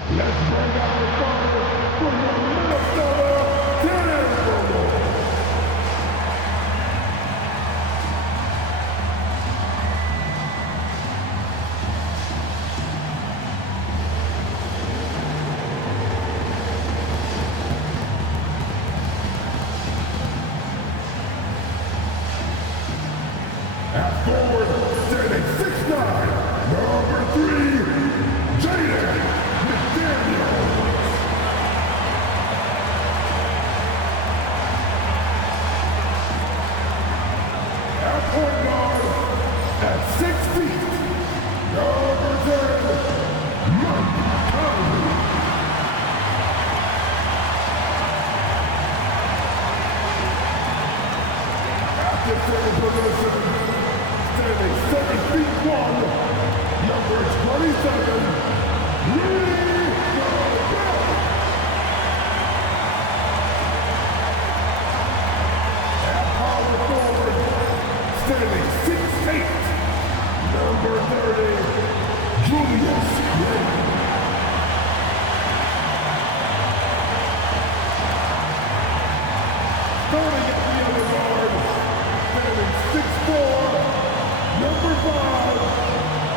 Let's bring out the starters for your Minnesota Timberwolves. At forward, standing 6'9", number 3, Jaden McDaniels. At point guard, at 6 feet, number 10, Mike Conley. At the center position, standing 7 feet 1, number 27, Rudy Gobert. At power forward, standing 6'8", number 30, Julius Randle. Starting at the other guard, standing 6'4", number 5,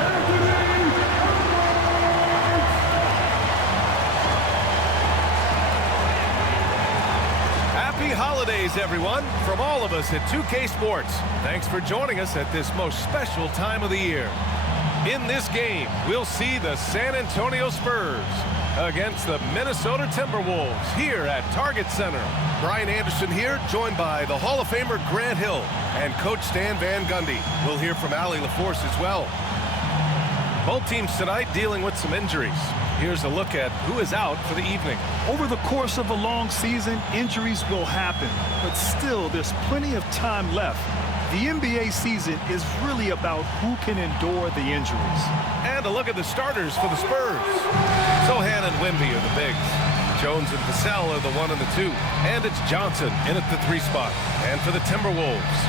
Anthony Edwards. Happy holidays, everyone, from all of us at 2K Sports. Thanks for joining us at this most special time of the year. In this game, we'll see the San Antonio Spurs against the Minnesota Timberwolves here at Target Center. Brian Anderson here, joined by the Hall of Famer Grant Hill and Coach Stan Van Gundy. We'll hear from Allie LaForce as well. Both teams tonight dealing with some injuries. Here's a look at who is out for the evening. Over the course of a long season, injuries will happen, but still there's plenty of time left. The NBA season is really about who can endure the injuries. And a look at the starters for the Spurs. Sohan and Wemby are the bigs. Jones and Vassell are the 1 and the 2. And it's Johnson in at the 3 spot. And for the Timberwolves,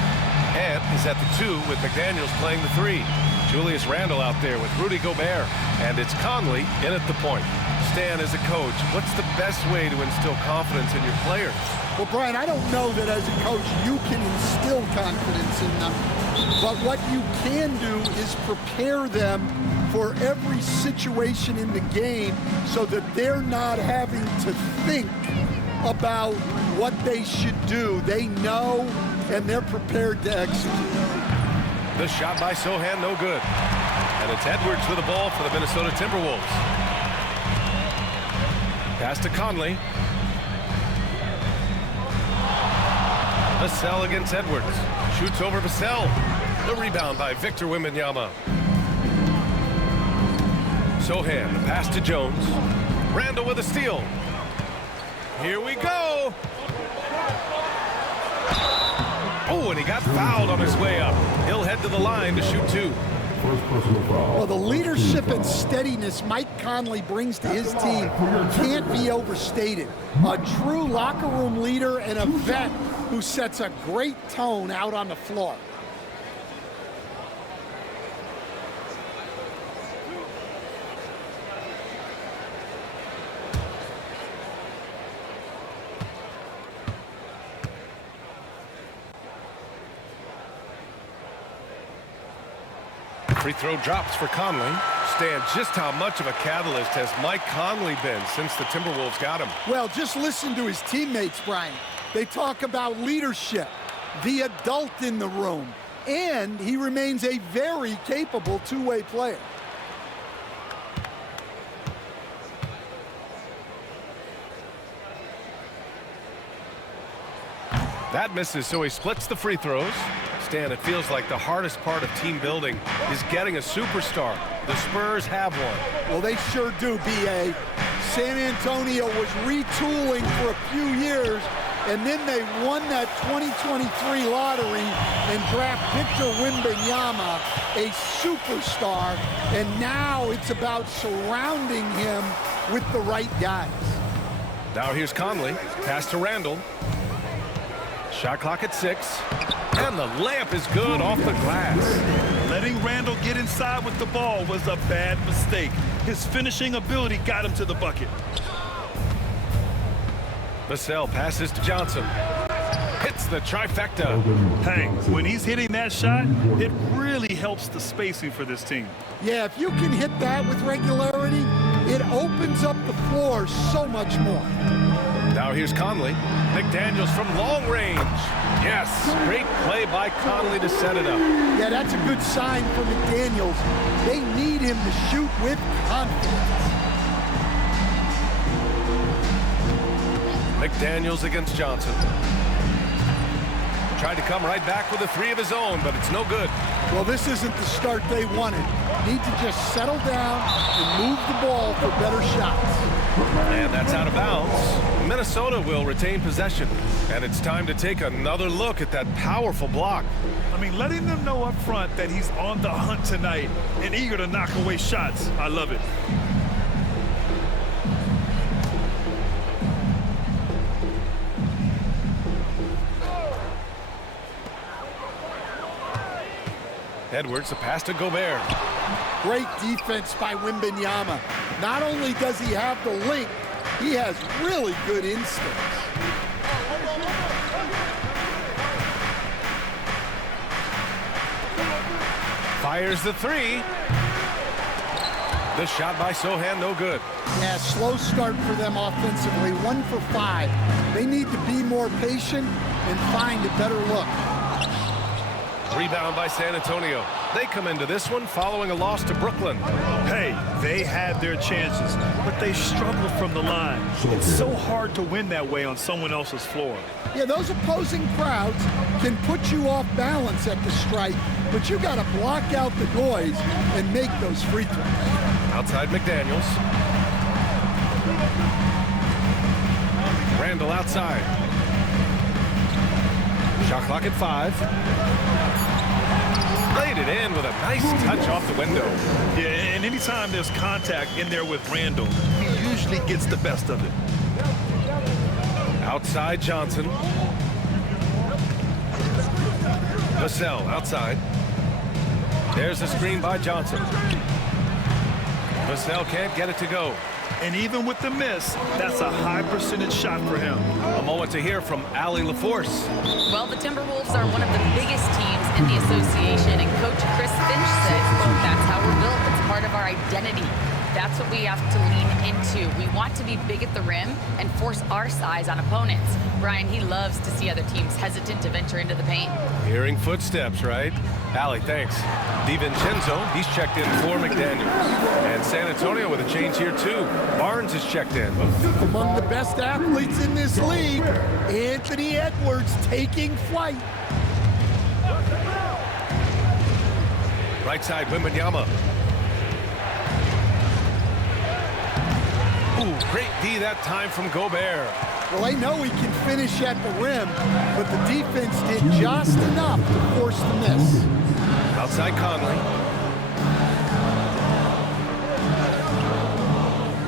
Ant is at the 2 with McDaniels playing the 3. Julius Randle out there with Rudy Gobert. And it's Conley in at the point. Stan, as a coach, what's the best way to instill confidence in your players? Well, Brian, I don't know that as a coach you can instill confidence in them. But what you can do is prepare them for every situation in the game so that they're not having to think about what they should do. They know, and they're prepared to execute. The shot by Sohan, no good. And it's Edwards with the ball for the Minnesota Timberwolves. Pass to Conley. Vassell against Edwards. Shoots over Vassell. The rebound by Victor Wembanyama. Sohan, the pass to Jones. Randle with a steal. Here we go. Oh, and he got fouled on his way up. He'll head to the line to shoot 2. Well, the leadership and steadiness Mike Conley brings to his team can't be overstated. A true locker room leader and a vet who sets a great tone out on the floor. Free throw drops for Conley. Stan, just how much of a catalyst has Mike Conley been since the Timberwolves got him? Well, just listen to his teammates, Brian. They talk about leadership, the adult in the room, and he remains a very capable two-way player. That misses, so he splits the free throws. Stan, it feels like the hardest part of team building is getting a superstar. The Spurs have one. Well, they sure do, B.A. San Antonio was retooling for a few years, and then they won that 2023 lottery and draft Victor Wembanyama, a superstar, and now it's about surrounding him with the right guys. Now here's Conley. Pass to Randle. Shot clock at 6. And the layup is good off the glass. Letting Randle get inside with the ball was a bad mistake. His finishing ability got him to the bucket. Vassell passes to Johnson. Hits the trifecta. Hey, when he's hitting that shot, it really helps the spacing for this team. Yeah, if you can hit that with regularity, it opens up the floor so much more. Now here's Conley. McDaniels from long range. Yes, great play by Conley to set it up. Yeah, that's a good sign for McDaniels. They need him to shoot with confidence. McDaniels against Johnson. Tried to come right back with a three of his own, but it's no good. Well, this isn't the start they wanted. Need to just settle down and move the ball for better shots. And that's out of bounds. Minnesota will retain possession. And it's time to take another look at that powerful block. I mean, letting them know up front that he's on the hunt tonight and eager to knock away shots. I love it. Edwards, a pass to Gobert. Great defense by Wembanyama. Not only does he have the length, he has really good instincts. Fires the three. The shot by Sohan, no good. Yeah, slow start for them offensively, 1 for 5. They need to be more patient and find a better look. Rebound by San Antonio. They come into this one following a loss to Brooklyn. Hey, they had their chances, but they struggled from the line. It's so hard to win that way on someone else's floor. Yeah, those opposing crowds can put you off balance at the strike, but you got to block out the noise and make those free throws. Outside McDaniels. Randall outside. Shot clock at 5. Laid it in with a nice touch off the window. Yeah, and anytime there's contact in there with Randall, he usually gets the best of it. Outside Johnson. Vassell outside. There's a screen by Johnson. Vassell can't get it to go. And even with the miss, that's a high percentage shot for him. A moment to hear from Allie LaForce. Well, the Timberwolves are one of the biggest teams in the association, and Coach Chris Finch said, quote, "That's how we're built. It's part of our identity. That's what we have to lean into. We want to be big at the rim and force our size on opponents." Brian, he loves to see other teams hesitant to venture into the paint. Hearing footsteps, right? Allie, thanks. DiVincenzo, he's checked in for McDaniels. And San Antonio with a change here, too. Barnes is checked in. Among the best athletes in this league, Anthony Edwards taking flight. Right side, Wembanyama. Ooh, great D that time from Gobert. Well, they know he can finish at the rim, but the defense did just enough to force the miss. Outside Conley.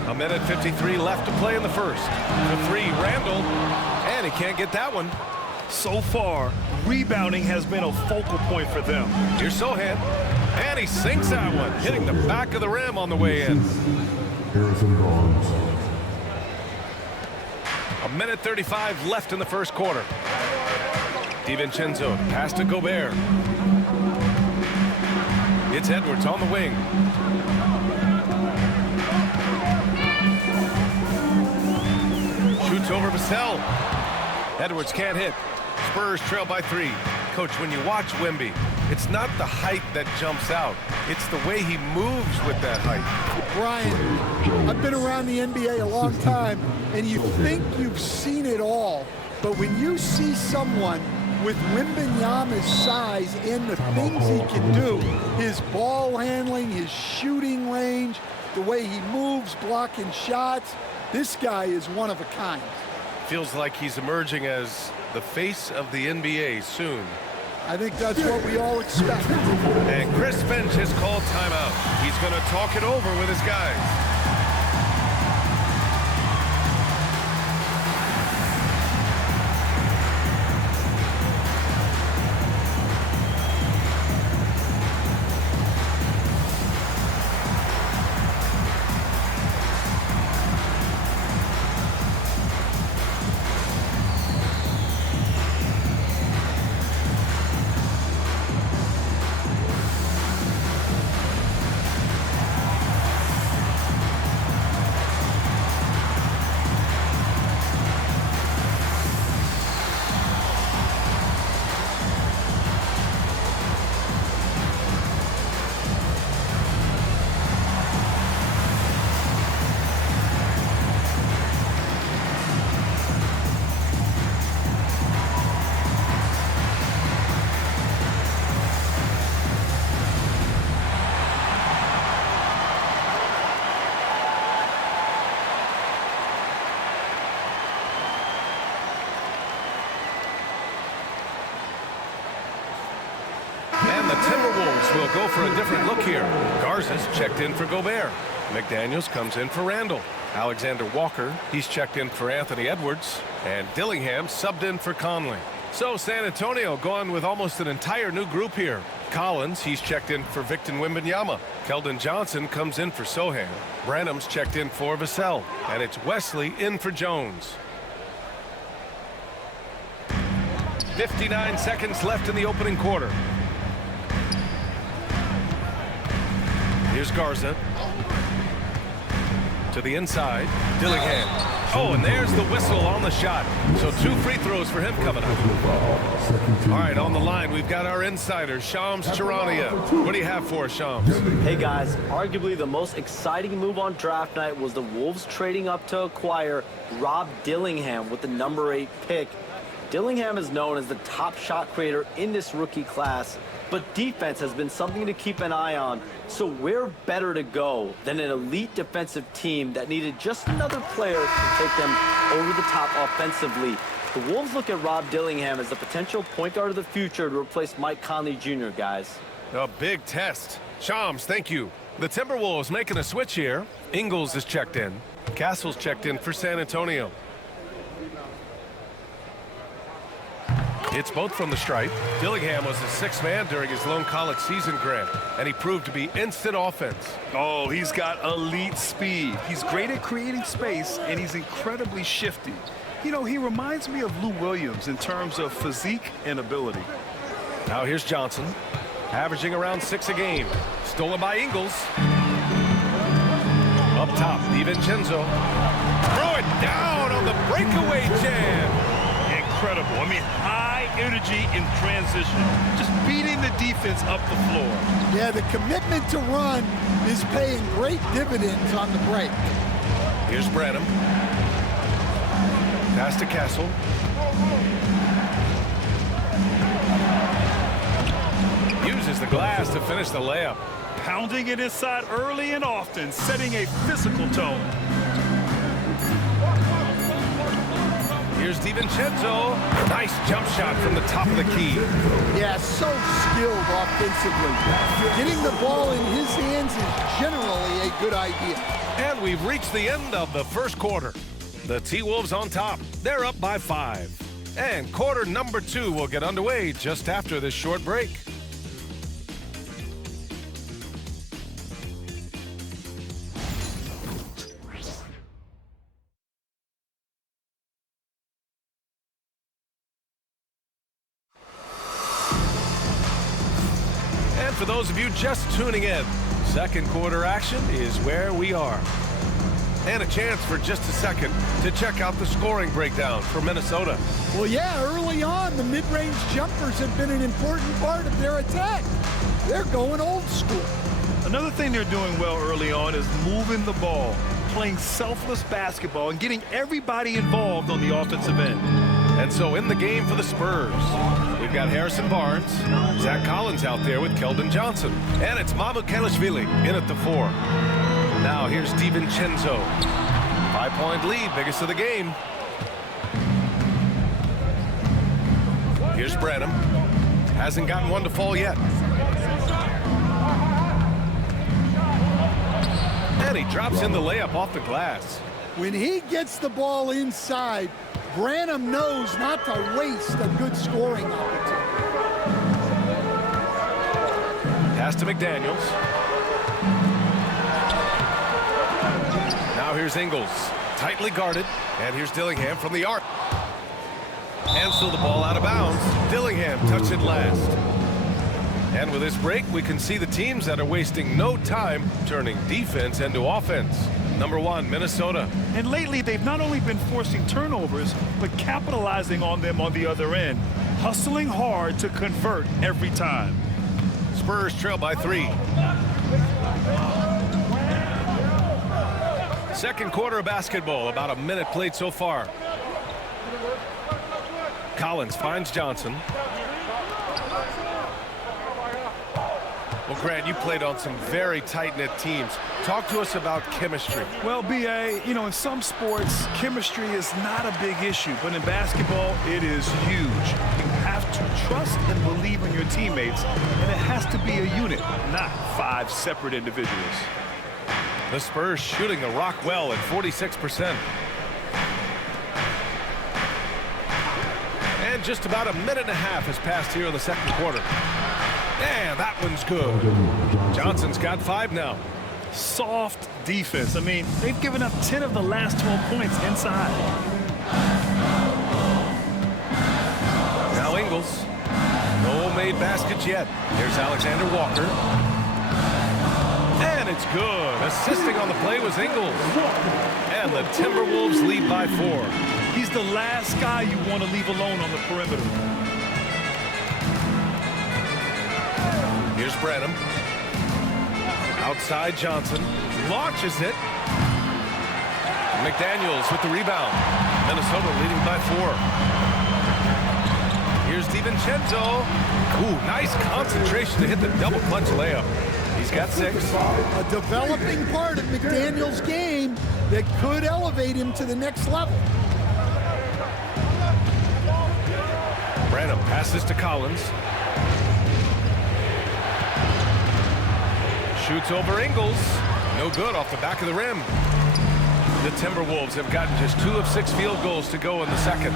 A minute 53 left to play in the first. The three, Randall, and he can't get that one. So far, rebounding has been a focal point for them. Here's Sohan, and he sinks that one, hitting the back of the rim on the way in. Harrison Barnes. A minute 35 left in the first quarter. DiVincenzo, pass to Gobert. It's Edwards on the wing. Shoots over Vassell. Edwards can't hit. Spurs trail by 3. Coach, when you watch Wemby, it's not the height that jumps out. It's the way he moves with that height. Brian, I've been around the NBA a long time, and you think you've seen it all, but when you see someone with Wembanyama's size and the things he can do, his ball handling, his shooting range, the way he moves, blocking shots, this guy is one of a kind. Feels like he's emerging as the face of the NBA soon. I think that's what we all expect. And Chris Finch has called timeout. He's going to talk it over with his guys. Timberwolves will go for a different look here. Garza's checked in for Gobert. McDaniels comes in for Randall. Alexander Walker, he's checked in for Anthony Edwards. And Dillingham subbed in for Conley. So San Antonio going with almost an entire new group here. Collins, he's checked in for Victor Wembanyama. Keldon Johnson comes in for Sohan. Branham's checked in for Vassell. And it's Wesley in for Jones. 59 seconds left in the opening quarter. Here's Garza. To the inside. Dillingham. Oh, and there's the whistle on the shot. So 2 free throws for him coming up. All right, on the line, we've got our insider, Shams Charania. What do you have for us, Shams? Hey, guys. Arguably the most exciting move on draft night was the Wolves trading up to acquire Rob Dillingham with the number 8 pick. Dillingham is known as the top shot creator in this rookie class, but defense has been something to keep an eye on. So where better to go than an elite defensive team that needed just another player to take them over the top offensively? The Wolves look at Rob Dillingham as the potential point guard of the future to replace Mike Conley Jr., guys. A big test. Shams, thank you. The Timberwolves making a switch here. Ingles is checked in. Castle's checked in for San Antonio. It's both from the stripe. Dillingham was the 6th man during his lone college season, Grant, and he proved to be instant offense. Oh, he's got elite speed. He's great at creating space, and he's incredibly shifty. You know, he reminds me of Lou Williams in terms of physique and ability. Now here's Johnson, averaging around 6 a game. Stolen by Ingles. Up top, DiVincenzo. Throw it down on the breakaway jam. Incredible. I mean, high energy in transition. Just beating the defense up the floor. Yeah, the commitment to run is paying great dividends on the break. Here's Branham. Pass to Castle. Uses the glass to finish the layup. Pounding it inside early and often, setting a physical tone. Here's DiVincenzo. Nice jump shot from the top of the key. Yeah, so skilled offensively. Getting the ball in his hands is generally a good idea. And we've reached the end of the first quarter. The T-Wolves on top. They're up by 5. And quarter number 2 will get underway just after this short break. For those of you just tuning in, second quarter action is where we are. And a chance for just a second to check out the scoring breakdown for Minnesota. Well, yeah, early on, the mid-range jumpers have been an important part of their attack. They're going old school. Another thing they're doing well early on is moving the ball, playing selfless basketball, and getting everybody involved on the offensive end. And so in the game for the Spurs, we've got Harrison Barnes, Zach Collins out there with Keldon Johnson, and it's Mamukelashvili in at the 4. Now here's DiVincenzo. 5-point lead, biggest of the game. Here's Branham. Hasn't gotten one to fall yet. And he drops in the layup off the glass. When he gets the ball inside, Branham knows not to waste a good scoring opportunity. Pass to McDaniels. Now here's Ingles, tightly guarded, and here's Dillingham from the arc. And so the ball out of bounds. Dillingham touched it last. And with this break, we can see the teams that are wasting no time turning defense into offense. Number 1, Minnesota. And lately, they've not only been forcing turnovers, but capitalizing on them on the other end, hustling hard to convert every time. Spurs trail by 3. Second quarter of basketball, about a minute played so far. Collins finds Johnson. Well, Grant, you played on some very tight-knit teams. Talk to us about chemistry. Well, B.A., you know, in some sports, chemistry is not a big issue, but in basketball, it is huge. You have to trust and believe in your teammates, and it has to be a unit, not 5 separate individuals. The Spurs shooting the rock well at 46%. And just about a minute and a half has passed here in the second quarter. And that one's good. Johnson's got 5 now. Soft defense. I mean, they've given up 10 of the last 12 points inside. Now Ingles. No made baskets yet. Here's Alexander Walker. And it's good. Assisting on the play was Ingles. And the Timberwolves lead by 4. He's the last guy you want to leave alone on the perimeter. Here's Branham. Outside Johnson. Launches it. McDaniels with the rebound. Minnesota leading by 4. Here's DiVincenzo. Ooh, nice concentration to hit the double clutch layup. He's got 6. A developing part of McDaniels' game that could elevate him to the next level. Branham passes to Collins. Shoots over Ingles. No good off the back of the rim. The Timberwolves have gotten just 2 of 6 field goals to go in the second.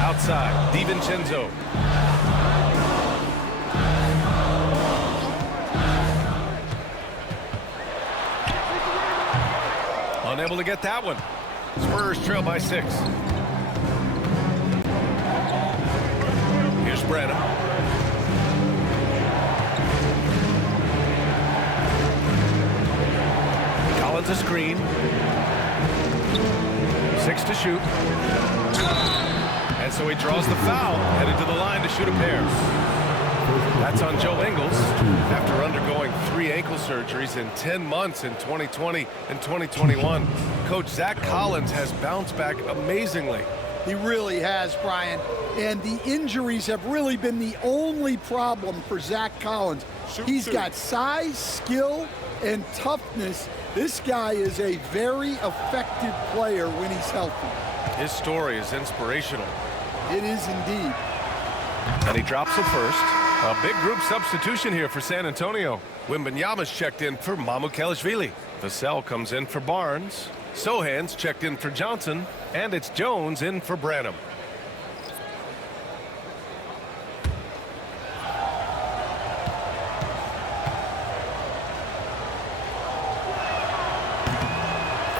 Outside, DiVincenzo. Unable to get that one. Spurs trail by 6. Here's Branham. Collins a screen. 6 to shoot. And so he draws the foul, headed to the line to shoot a pair. That's on Joe Ingles after undergoing 3 ankle surgeries in 10 months in 2020 and 2021. Coach Zach Collins has bounced back amazingly. He really has, Brian. And the injuries have really been the only problem for Zach Collins. He's got size, skill, and toughness. This guy is a very effective player when he's healthy. His story is inspirational. It is indeed. And he drops it first. A big group substitution here for San Antonio. Wembanyama's checked in for Mamukelashvili. Vassell comes in for Barnes. Sohan's checked in for Johnson. And it's Jones in for Branham.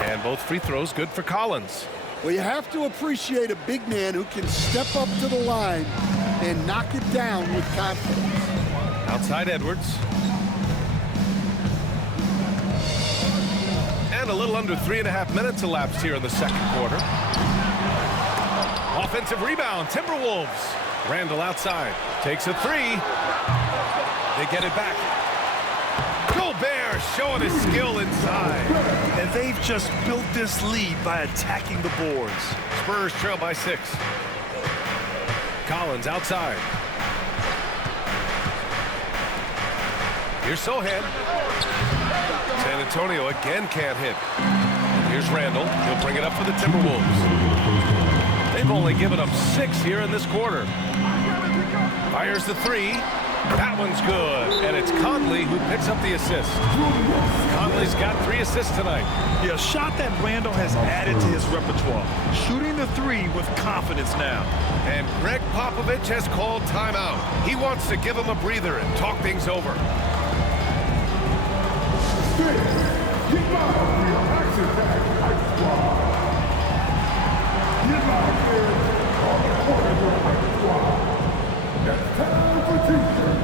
And both free throws good for Collins. Well, you have to appreciate a big man who can step up to the line and knock it down with confidence. Outside Edwards. And a little under 3.5 minutes elapsed here in the second quarter. Offensive rebound, Timberwolves. Randall outside, takes a 3. They get it back. Gobert showing his skill inside. And they've just built this lead by attacking the boards. Spurs trail by 6. Collins outside. Here's Sohan. San Antonio again can't hit. Here's Randall. He'll bring it up for the Timberwolves. They've only given up 6 here in this quarter. Fires the 3. That one's good. And it's Conley who picks up the assist. Conley's got 3 assists tonight. Yeah, a shot that Randall has added to his repertoire. Shooting the 3 with confidence now. And Greg Popovich has called timeout. He wants to give him a breather and talk things over. Get out of here, action tag, Hype Squad. Get out here on the corner of Hype Squad. It's time for t-shirts.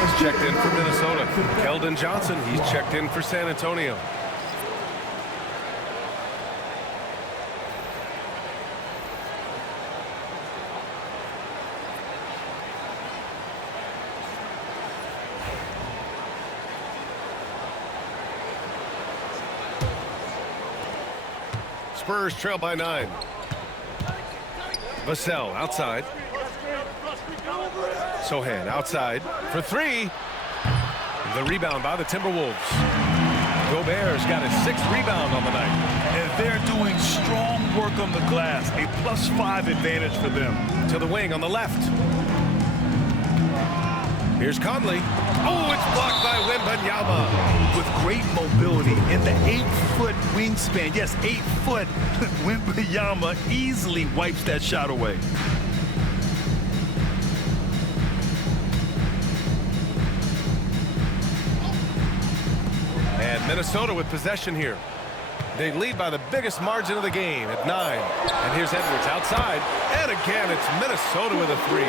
has checked in for Minnesota. Keldon Johnson, he's checked in for San Antonio. Spurs trail by 9. Vassell outside. Sohan outside for 3. The rebound by the Timberwolves. Gobert's got his 6th rebound on the night. And they're doing strong work on the glass. A +5 advantage for them. To the wing on the left. Here's Conley. Oh, it's blocked by Wembanyama. With great mobility and the 8-foot wingspan. Yes, 8 foot. Wembanyama easily wipes that shot away. And Minnesota with possession here. They lead by the biggest margin of the game at 9. And here's Edwards outside. And again, it's Minnesota with a 3.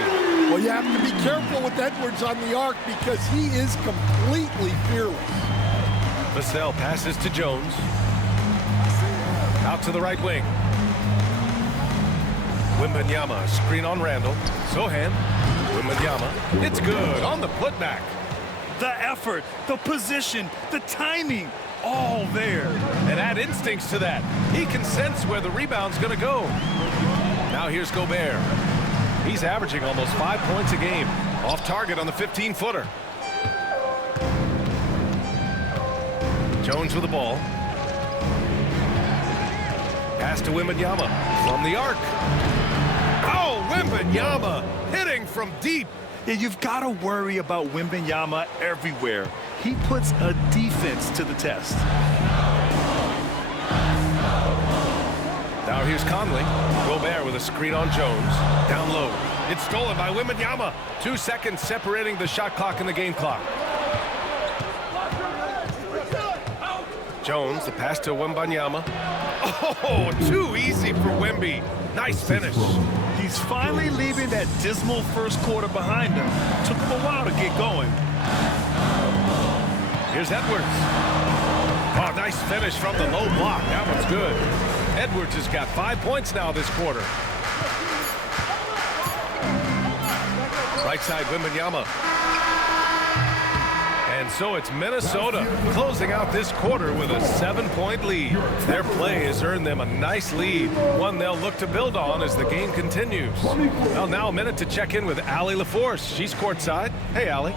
Well, you have to be careful with Edwards on the arc because he is completely fearless. Vassell passes to Jones. Out to the right wing. Wembanyama, screen on Randall. Sohan. Wembanyama. It's good on the putback. The effort, the position, the timing, all there. And add instincts to that. He can sense where the rebound's going to go. Now here's Gobert. He's averaging almost 5 points a game. Off target on the 15-footer. Jones with the ball. Pass to Wembanyama from the arc. Oh, Wembanyama hitting from deep. Yeah, you've got to worry about Wembanyama everywhere. He puts a defense to the test. Now here's Conley. Gobert with a screen on Jones. Down low. It's stolen by Wembanyama. 2 seconds separating the shot clock and the game clock. Jones, the pass to Wembanyama. Oh, too easy for Wemby. Nice finish. He's finally leaving that dismal first quarter behind him. Took him a while to get going. Here's Edwards. Oh, nice finish from the low block. That one's good. Edwards has got 5 points now this quarter. Right side, Wembanyama. And so it's Minnesota closing out this quarter with a 7-point lead. Their play has earned them a nice lead, one they'll look to build on as the game continues. Well, now a minute to check in with Allie LaForce. She's courtside. Hey, Allie.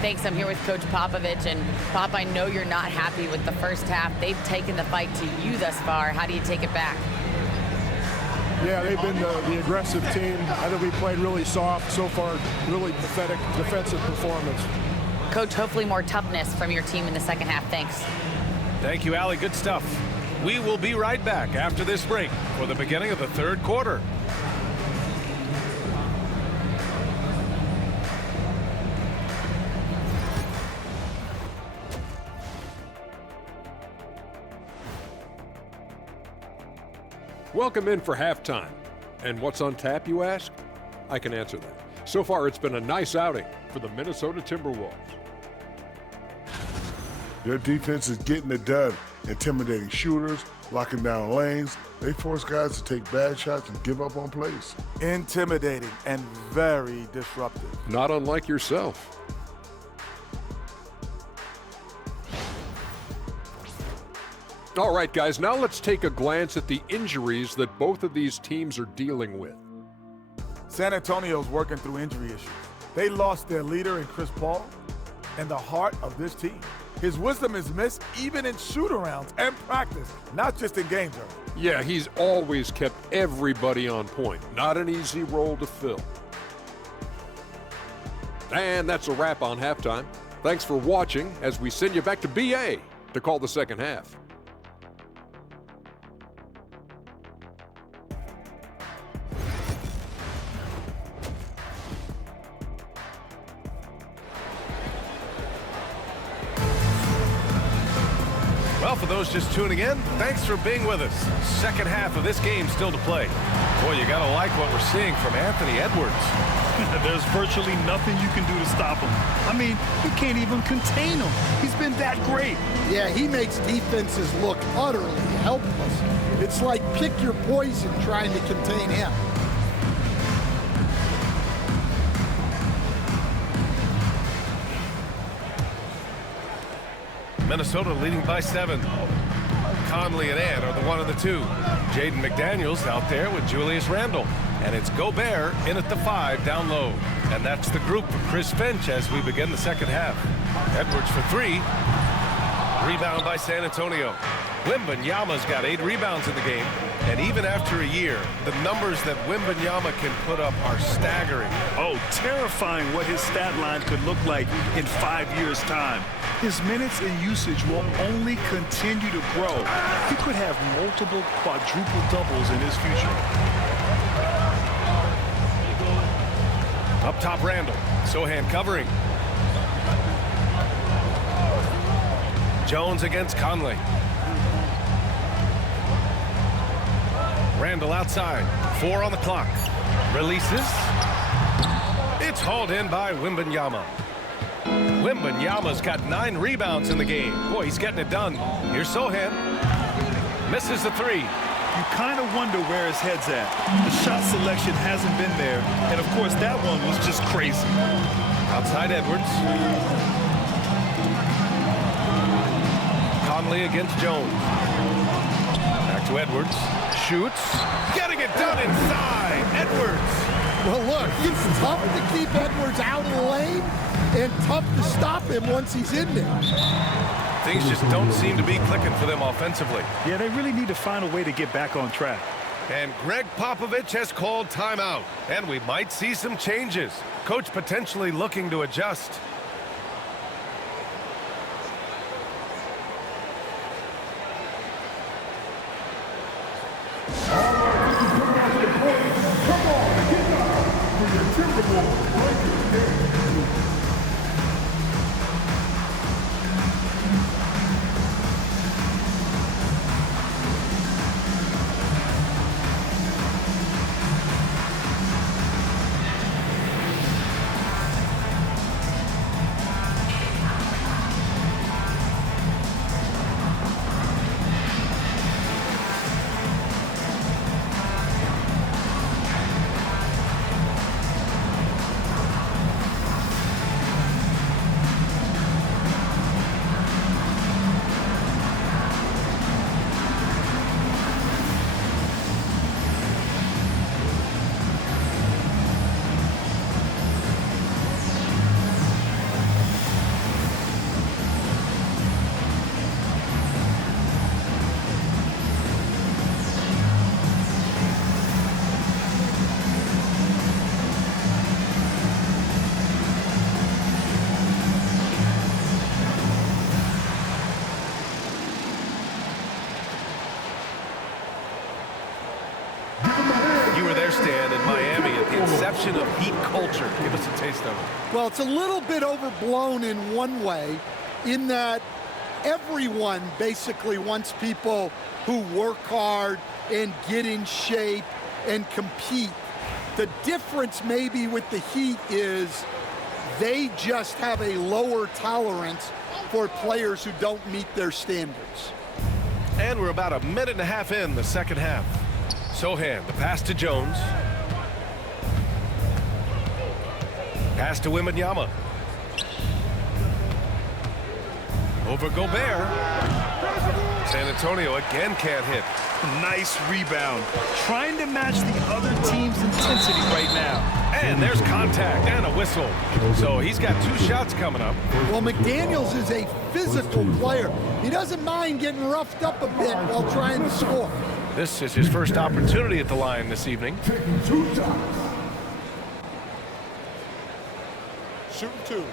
Thanks. I'm here with Coach Popovich. And, Pop, I know you're not happy with the first half. They've taken the fight to you thus far. How do you take it back? Yeah, they've been the aggressive team. I think we played really soft so far. Really pathetic defensive performance. Coach, hopefully more toughness from your team in the second half. Thanks. Thank you, Allie. Good stuff. We will be right back after this break for the beginning of the third quarter. Welcome in for halftime. And what's on tap, you ask? I can answer that. So far, it's been a nice outing for the Minnesota Timberwolves. Their defense is getting it done, intimidating shooters, locking down lanes. They force guys to take bad shots and give up on plays. Intimidating and very disruptive. Not unlike yourself. All right, guys, now let's take a glance at the injuries that both of these teams are dealing with. San Antonio's working through injury issues. They lost their leader in Chris Paul and the heart of this team. His wisdom is missed even in shoot-arounds and practice, not just in games. Yeah, he's always kept everybody on point. Not an easy role to fill. And that's a wrap on halftime. Thanks for watching as we send you back to BA to call the second half. Well, for those just tuning in, thanks for being with us. Second half of this game still to play. Boy, you gotta like what we're seeing from Anthony Edwards. There's virtually nothing you can do to stop him. I mean, you can't even contain him. He's been that great. Yeah, he makes defenses look utterly helpless. It's like pick your poison trying to contain him. Minnesota leading by 7. Conley and Ant are the 1 and the 2. Jaden McDaniels out there with Julius Randle. And it's Gobert in at the 5 down low. And that's the group for Chris Finch as we begin the second half. Edwards for 3. Rebound by San Antonio. Wembanyama's got 8 rebounds in the game. And even after a year, the numbers that Wembanyama can put up are staggering. Oh, terrifying what his stat line could look like in 5 years' time. His minutes and usage will only continue to grow. He could have multiple quadruple doubles in his future. Up top, Randle. Sohan covering. Jones against Conley. Randle outside. 4 on the clock. Releases. It's hauled in by Wembanyama. Wembanyama's got 9 rebounds in the game. Boy, he's getting it done. Here's Sohan. Misses the 3. You kind of wonder where his head's at. The shot selection hasn't been there. And, of course, that one was just crazy. Outside Edwards. Conley against Jones. Back to Edwards. Shoots. Getting it done inside. Edwards. Well, look, it's tough to keep Edwards out of the lane and tough to stop him once he's in there. Things just don't seem to be clicking for them offensively. Yeah, they really need to find a way to get back on track. And Greg Popovich has called timeout. And we might see some changes. Coach potentially looking to adjust. You were there, Stan, in Miami at the inception of Heat culture. Give us a taste of it. Well, it's a little bit overblown in one way, in that everyone basically wants people who work hard and get in shape and compete. The difference maybe with the Heat is they just have a lower tolerance for players who don't meet their standards. And we're about a minute and a half in the second half. Sohan, the pass to Jones. Pass to Wembanyama. Over Gobert. San Antonio again can't hit. Nice rebound. Trying to match the other team's intensity right now. And there's contact and a whistle. So he's got 2 shots coming up. Well, McDaniels is a physical player. He doesn't mind getting roughed up a bit while trying to score. This is his first opportunity at the line this evening. Shooting 2.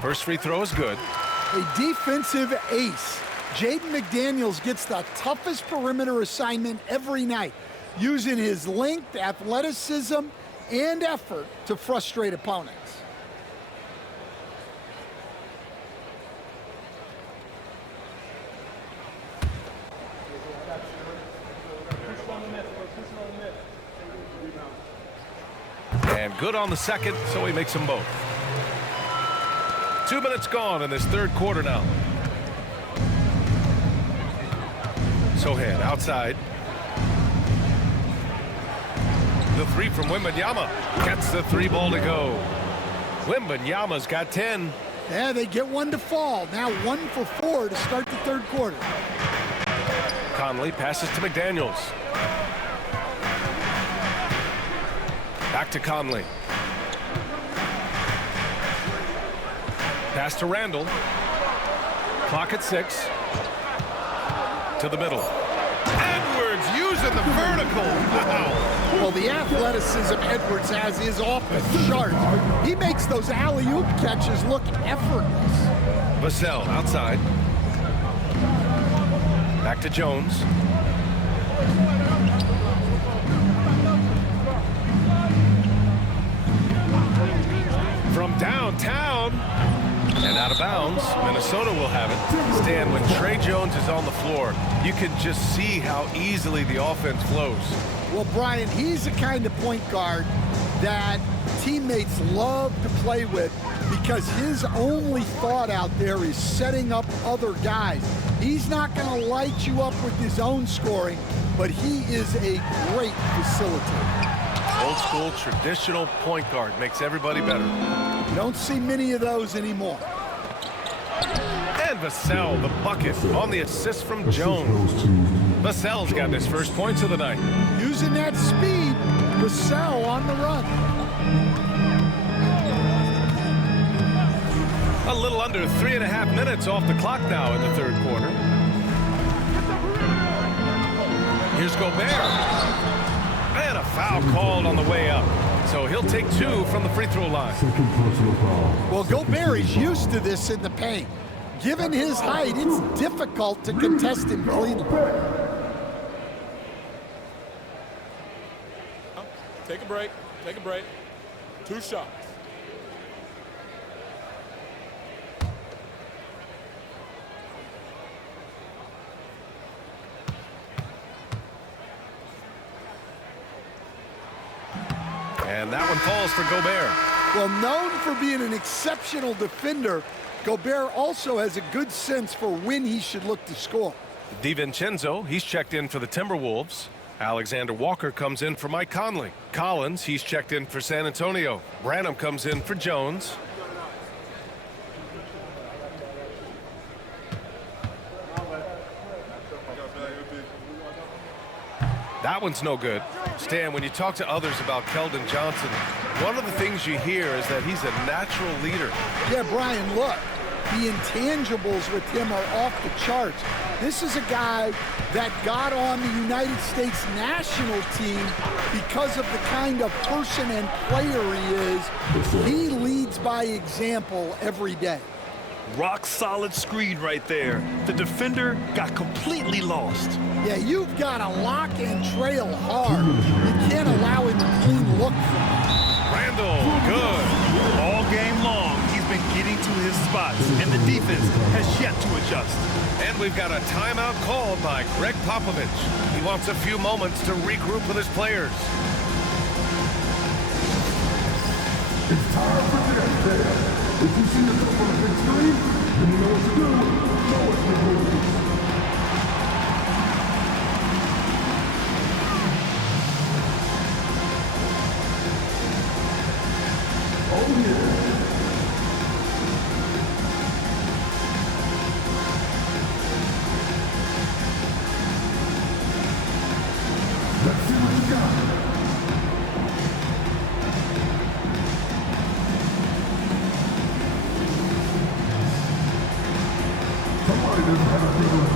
First free throw is good. A defensive ace. Jaden McDaniels gets the toughest perimeter assignment every night. using his length, athleticism, and effort to frustrate opponents. And good on the second, so he makes them both. 2 minutes gone in this third quarter now. Sohan outside. The three from Wembanyama. Gets the three ball to go. Wembanyama's got 10. Yeah, they get one to fall. Now 1 for 4 to start the third quarter. Conley passes to McDaniels. Back to Conley. Pass to Randall. Clock at 6. To the middle. Edwards using the vertical. Wow. Well, the athleticism Edwards has is off the charts. He makes those alley-oop catches look effortless. Vassell outside. Back to Jones. From downtown and out of bounds. Minnesota will have it. Stan, when Trey Jones is on the floor, you can just see how easily the offense flows. Well, Brian, he's the kind of point guard that teammates love to play with because his only thought out there is setting up other guys. He's not going to light you up with his own scoring, but he is a great facilitator. Old school, traditional point guard makes everybody better. You don't see many of those anymore. And Vassell, the bucket, on the assist from Jones. Vassell's got his first points of the night. Using that speed, Vassell on the run. A little under 3.5 minutes off the clock now in the third quarter. Here's Gobert. And a foul called on the way up. So he'll take 2 from the free throw line. Well, Gobert is used to this in the paint. Given his height, it's difficult to contest him cleanly. Take a break. Take a break. 2 shots. And that one falls for Gobert. Well, known for being an exceptional defender, Gobert also has a good sense for when he should look to score. DiVincenzo, he's checked in for the Timberwolves. Alexander Walker comes in for Mike Conley. Collins, he's checked in for San Antonio. Branham comes in for Jones. That one's no good. Stan, when you talk to others about Keldon Johnson, one of the things you hear is that he's a natural leader. Yeah, Brian, look, the intangibles with him are off the charts. This is a guy that got on the United States national team because of the kind of person and player he is. He leads by example every day. Rock solid screen right there. The defender got completely lost. Yeah, you've got to lock and trail hard. You can't allow him a clean look from him. Randall, good. All game long, he's been getting to his spots, and the defense has yet to adjust. And we've got a timeout called by Greg Popovich. He wants a few moments to regroup with his players. It's time for the next day. If you see yourself on a big screen, then you know what to do. Know what to do. Oh yeah. Let's see what you got. Somebody doesn't have a good one.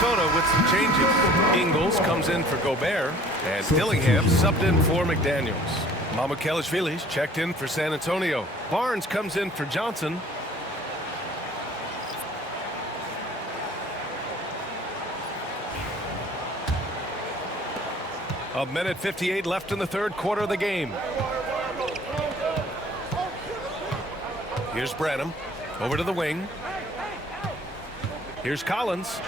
Minnesota with some changes. Ingles comes in for Gobert, and Dillingham subbed in for McDaniels. Mamukelashvili's checked in for San Antonio. Barnes comes in for Johnson. A minute 58 left in the third quarter of the game. Here's Branham over to the wing. Here's Collins.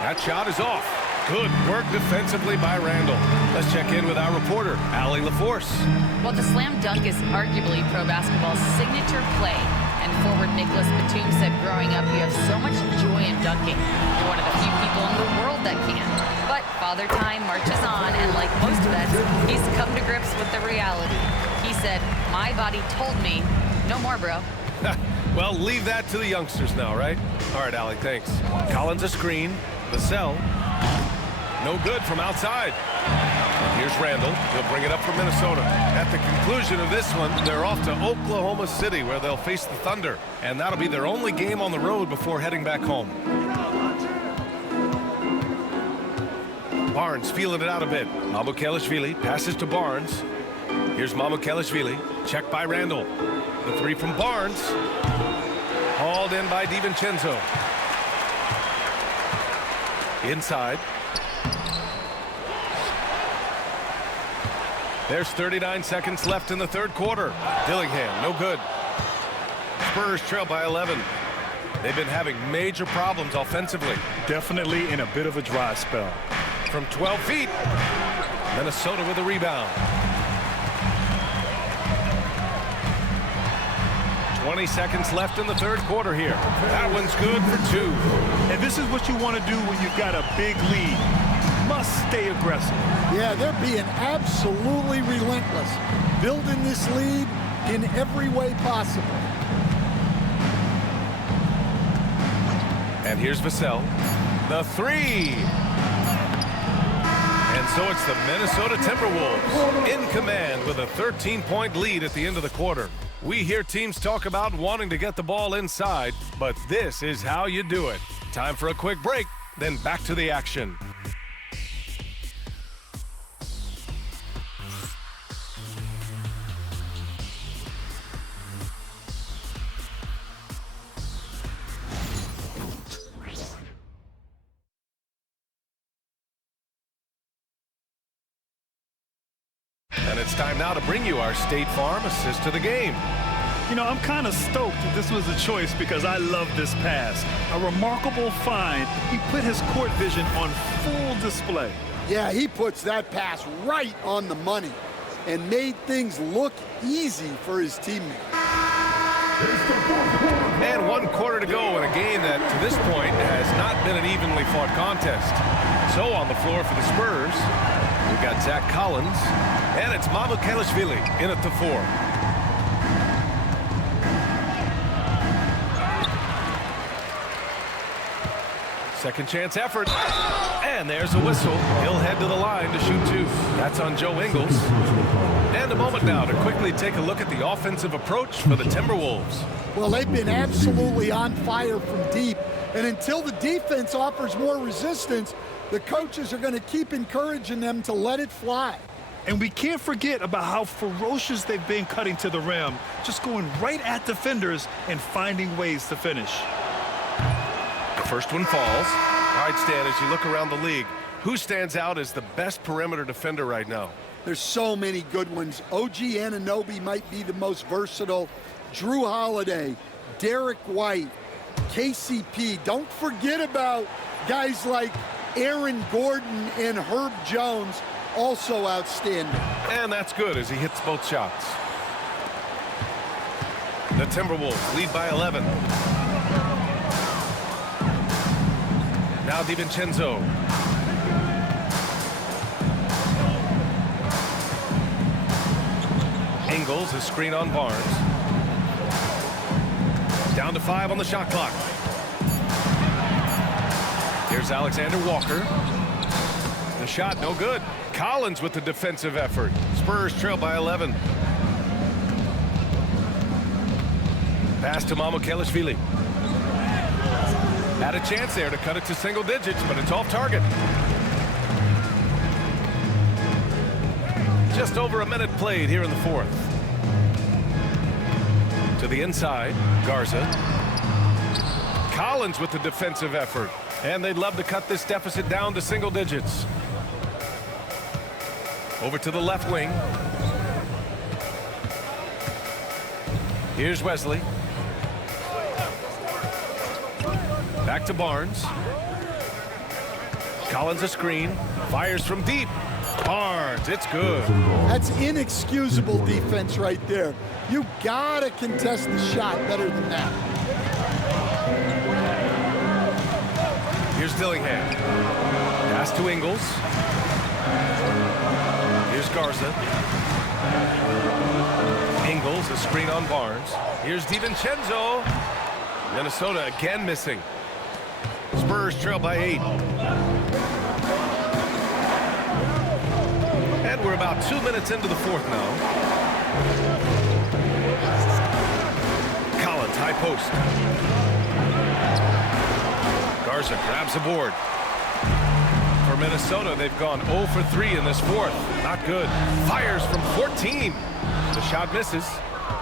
That shot is off. Good work defensively by Randall. Let's check in with our reporter, Allie LaForce. Well, the slam dunk is arguably pro basketball's signature play. And forward Nicholas Batum said growing up, you have so much joy in dunking. You're one of the few people in the world that can. But Father Time marches on, and like most vets, he's come to grips with the reality. He said, my body told me, no more, bro. Well, leave that to the youngsters now, right? All right, Allie, thanks. Collins a screen. Vassell. No good from outside. Here's Randall. He'll bring it up for Minnesota. At the conclusion of this one, they're off to Oklahoma City, where they'll face the Thunder. And that'll be their only game on the road before heading back home. Barnes feeling it out a bit. Mamukelashvili passes to Barnes. Here's Mamukelashvili. Checked by Randall. The three from Barnes. Hauled in by DiVincenzo. Inside. There's 39 seconds left in the third quarter. Dillingham, no good. Spurs trail by 11. They've been having major problems offensively. Definitely in a bit of a dry spell. From 12 feet, Minnesota with a rebound. 20 seconds left in the third quarter here. That one's good for two. And this is what you want to do when you've got a big lead. Must stay aggressive. Yeah, they're being absolutely relentless, building this lead in every way possible. And here's Vassell. The three. And so it's the Minnesota Timberwolves in command with a 13-point lead at the end of the quarter. We hear teams talk about wanting to get the ball inside, but this is how you do it. Time for a quick break, then back to the action. And it's time now to bring you our State Farm assist to the game. You know, I'm kind of stoked that this was a choice because I love this pass. A remarkable find. He put his court vision on full display. Yeah, he puts that pass right on the money and made things look easy for his teammates. And 1 quarter to go in a game that, to this point, has not been an evenly fought contest. So on the floor for the Spurs, we've got Zach Collins, and it's Mamukelashvili in at the 4. Second chance effort, and there's a whistle. He'll head to the line to shoot two. That's on Joe Ingles. And a moment now to quickly take a look at the offensive approach for the Timberwolves. Well, they've been absolutely on fire from deep, and until the defense offers more resistance, the coaches are going to keep encouraging them to let it fly. And we can't forget about how ferocious they've been cutting to the rim, just going right at defenders and finding ways to finish. The first one falls. All right, Stan, as you look around the league, who stands out as the best perimeter defender right now? There's so many good ones. OG Anunoby might be the most versatile. Drew Holiday, Derek White, KCP. Don't forget about guys like Aaron Gordon and Herb Jones, also outstanding. And that's good as he hits both shots. The Timberwolves lead by 11. Now DiVincenzo. Ingles, a screen on Barnes. Down to 5 on the shot clock. Here's Alexander Walker. The shot, no good. Collins with the defensive effort. Spurs trail by 11. Pass to Mamukelashvili. Had a chance there to cut it to single digits, but it's off target. Just over a minute played here in the fourth. To the inside, Garza. Collins with the defensive effort. And they'd love to cut this deficit down to single digits. Over to the left wing. Here's Wesley. Back to Barnes. Collins a screen. Fires from deep. Barnes, it's good. That's inexcusable defense right there. You gotta contest the shot better than that. Here's Dillingham. Pass to Ingles. Here's Garza. Ingles, a screen on Barnes. Here's DiVincenzo. Minnesota again missing. Spurs trail by 8. And we're about 2 minutes into the fourth now. Collins, high post. Garza grabs the board. For Minnesota, they've gone 0 for 3 in this fourth. Not good. Fires from 14. The shot misses.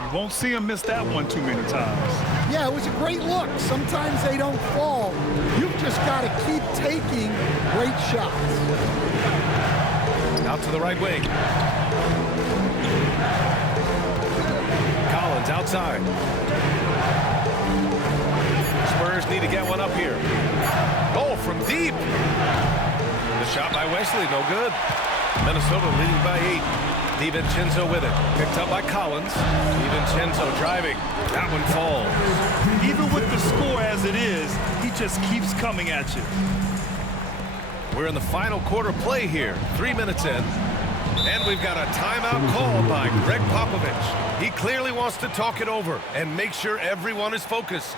You won't see him miss that one too many times. Yeah, it was a great look. Sometimes they don't fall. You've just got to keep taking great shots. Out to the right wing. Collins outside. Spurs need to get one up here. Goal from deep. The shot by Wesley, no good. Minnesota leading by 8. DiVincenzo with it. Picked up by Collins. DiVincenzo driving. That one falls. Even with the score as it is, he just keeps coming at you. We're in the final quarter play here. 3 minutes in. And we've got a timeout called by Greg Popovich. He clearly wants to talk it over and make sure everyone is focused.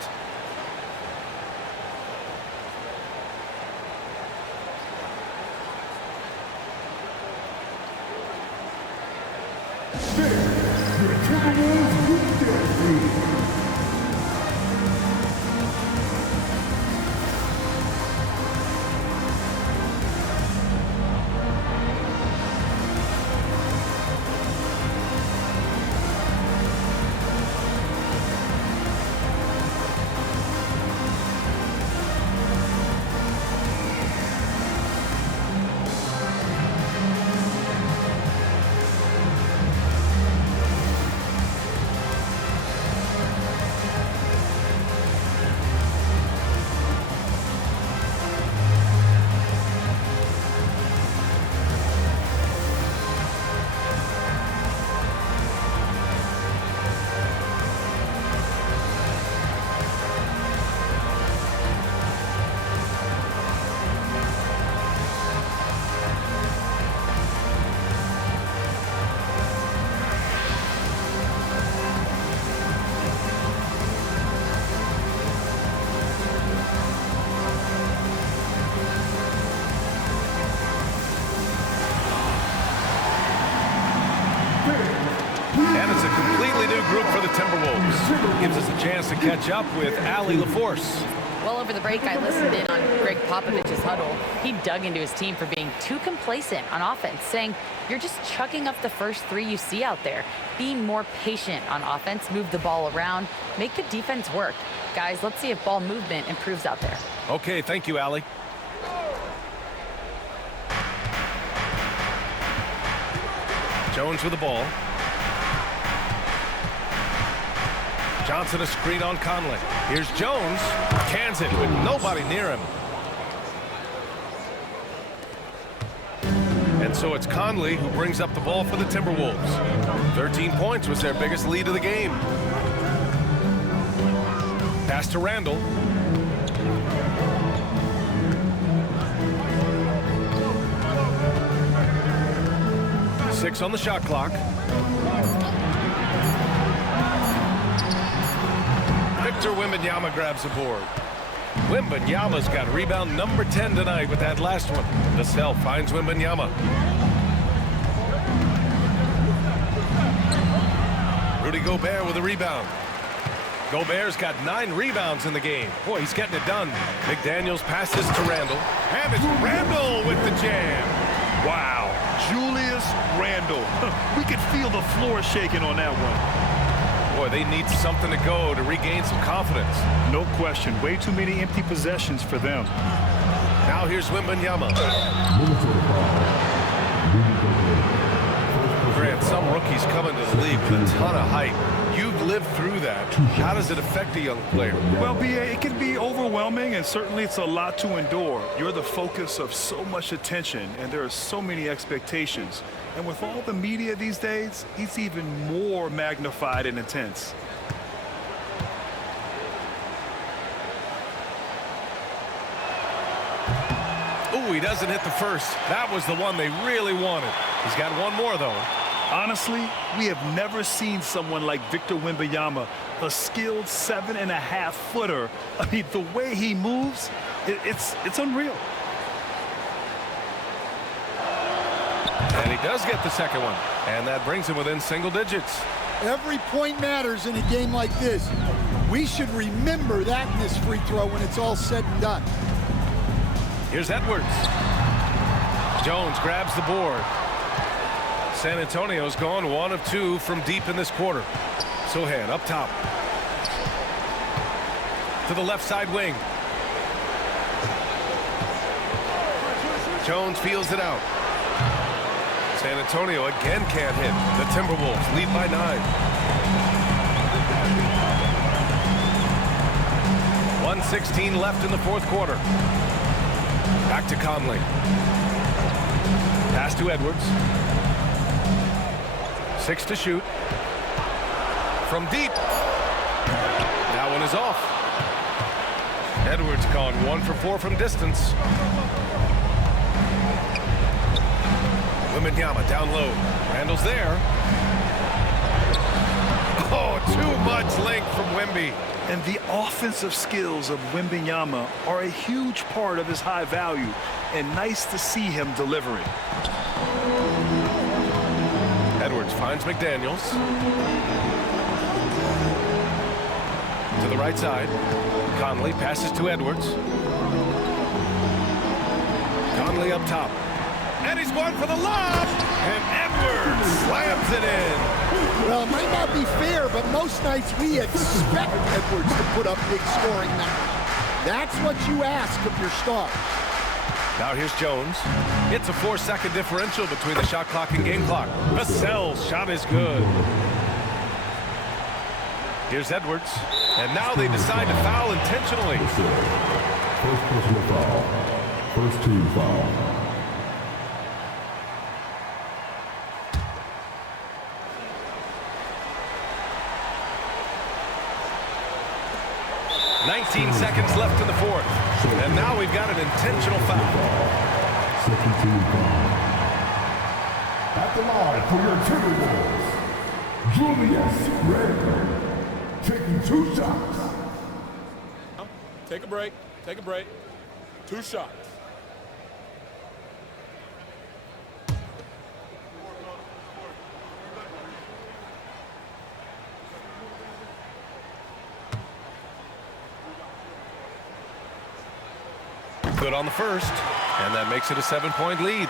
The Timberwolves with their lead. And it's a completely new group for the Timberwolves. Gives us a chance to catch up with Allie LaForce. Well, over the break, I listened in on Greg Popovich's huddle. He dug into his team for being too complacent on offense, saying, you're just chucking up the first 3 you see out there. Be more patient on offense, move the ball around, make the defense work. Guys, let's see if ball movement improves out there. Okay, thank you, Allie. Jones with the ball. Johnson a screen on Conley. Here's Jones. Cans it with nobody near him. And so it's Conley who brings up the ball for the Timberwolves. 13 points was their biggest lead of the game. Pass to Randall. Six on the shot clock. Victor Wembanyama grabs the board. Wembanyama's got rebound number 10 tonight with that last one. Vassell finds Wembanyama. Rudy Gobert with a rebound. Gobert's got 9 rebounds in the game. Boy, he's getting it done. McDaniels passes to Randall. And it's Randall with the jam. Wow, Julius Randle. We could feel the floor shaking on that one. Boy, they need something to go to regain some confidence. No question. Way too many empty possessions for them. Now here's Wembanyama. Grant, some rookies come into the league with a ton of height. You've lived through that. How does it affect a young player? Well, B.A., it can be overwhelming, and certainly it's a lot to endure. You're the focus of so much attention, and there are so many expectations. And with all the media these days, it's even more magnified and intense. Ooh, he doesn't hit the first. That was the one they really wanted. He's got one more, though. Honestly, we have never seen someone like Victor Wembanyama, a skilled 7.5-footer. I mean, the way he moves, it's unreal. And he does get the second one. And that brings him within single digits. Every point matters in a game like this. We should remember that in this free throw when it's all said and done. Here's Edwards. Jones grabs the board. San Antonio's gone 1 of 2 from deep in this quarter. Sohan up top. To the left side wing. Jones feels it out. San Antonio again can't hit. The Timberwolves lead by 9. 1:16 left in the fourth quarter. Back to Conley. Pass to Edwards. 6 to shoot. From deep. That one is off. Edwards gone 1 for 4 from distance. Wembanyama down low. Randall's there. Oh, too much length from Wemby. And the offensive skills of Wembanyama are a huge part of his high value, and nice to see him delivering. Edwards finds McDaniels. To the right side. Conley passes to Edwards. Conley up top. And he's going for the lob. And Edwards slams it in. Well, it might not be fair, but most nights we expect Edwards to put up big scoring numbers. That's what you ask of your stars. Now here's Jones. It's a 4-second differential between the shot clock and game clock. Vassell's shot is good. Here's Edwards. And now they decide to foul intentionally. First personal foul. First team foul. .19 seconds left in the fourth. And now we've got an intentional foul. Second team foul. At the line for your Timberwolves, Julius Randle, taking 2 shots. Take a break. Take a break. 2 shots. Good on the first, and that makes it a 7-point lead.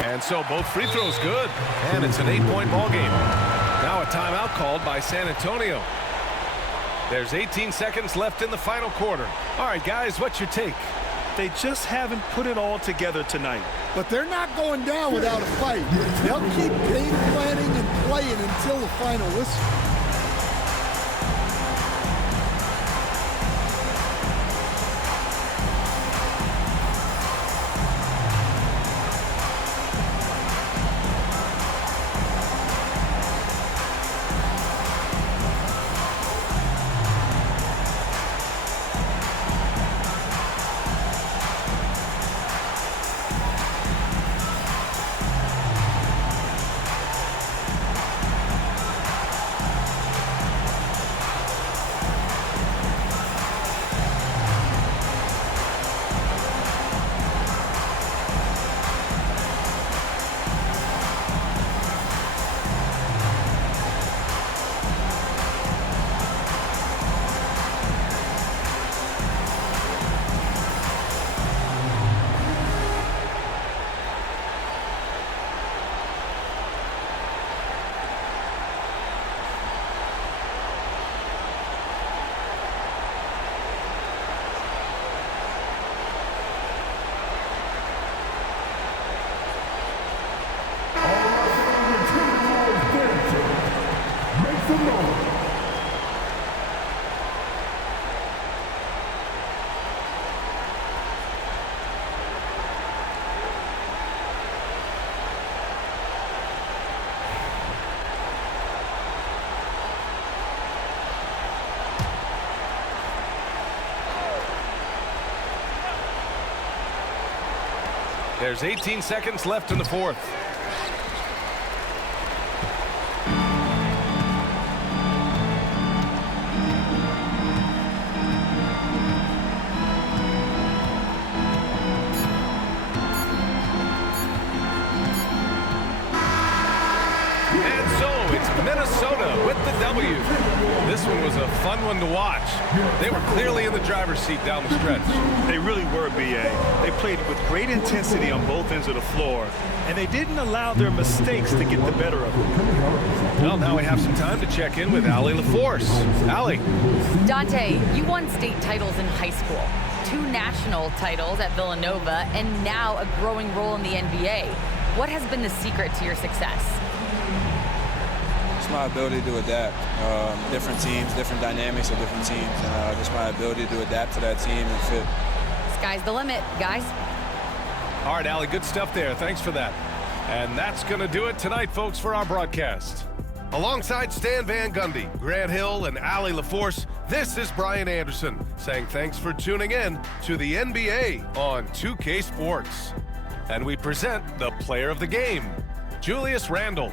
And so both free throws good, and it's an 8-point ball game. Now a timeout called by San Antonio. There's 18 seconds left in the final quarter. All right, guys, what's your take? They just haven't put it all together tonight. But they're not going down without a fight. They'll keep game planning and playing until the final whistle. There's 18 seconds left in the fourth. Minnesota with the W. This one was a fun one to watch. They were clearly in the driver's seat down the stretch. They really were, B.A. They played with great intensity on both ends of the floor, and they didn't allow their mistakes to get the better of them. Well, now we have some time to check in with Allie LaForce. Allie. Dante, you won state titles in high school, 2 national titles at Villanova, and now a growing role in the NBA. What has been the secret to your success? It's my ability to adapt. Different teams, different dynamics of different teams, and just my ability to adapt to that team and fit. Sky's the limit, guys. All right, Allie, good stuff there. Thanks for that. And that's going to do it tonight, folks, for our broadcast. Alongside Stan Van Gundy, Grant Hill, and Allie LaForce, this is Brian Anderson saying thanks for tuning in to the NBA on 2K Sports. And we present the player of the game, Julius Randle.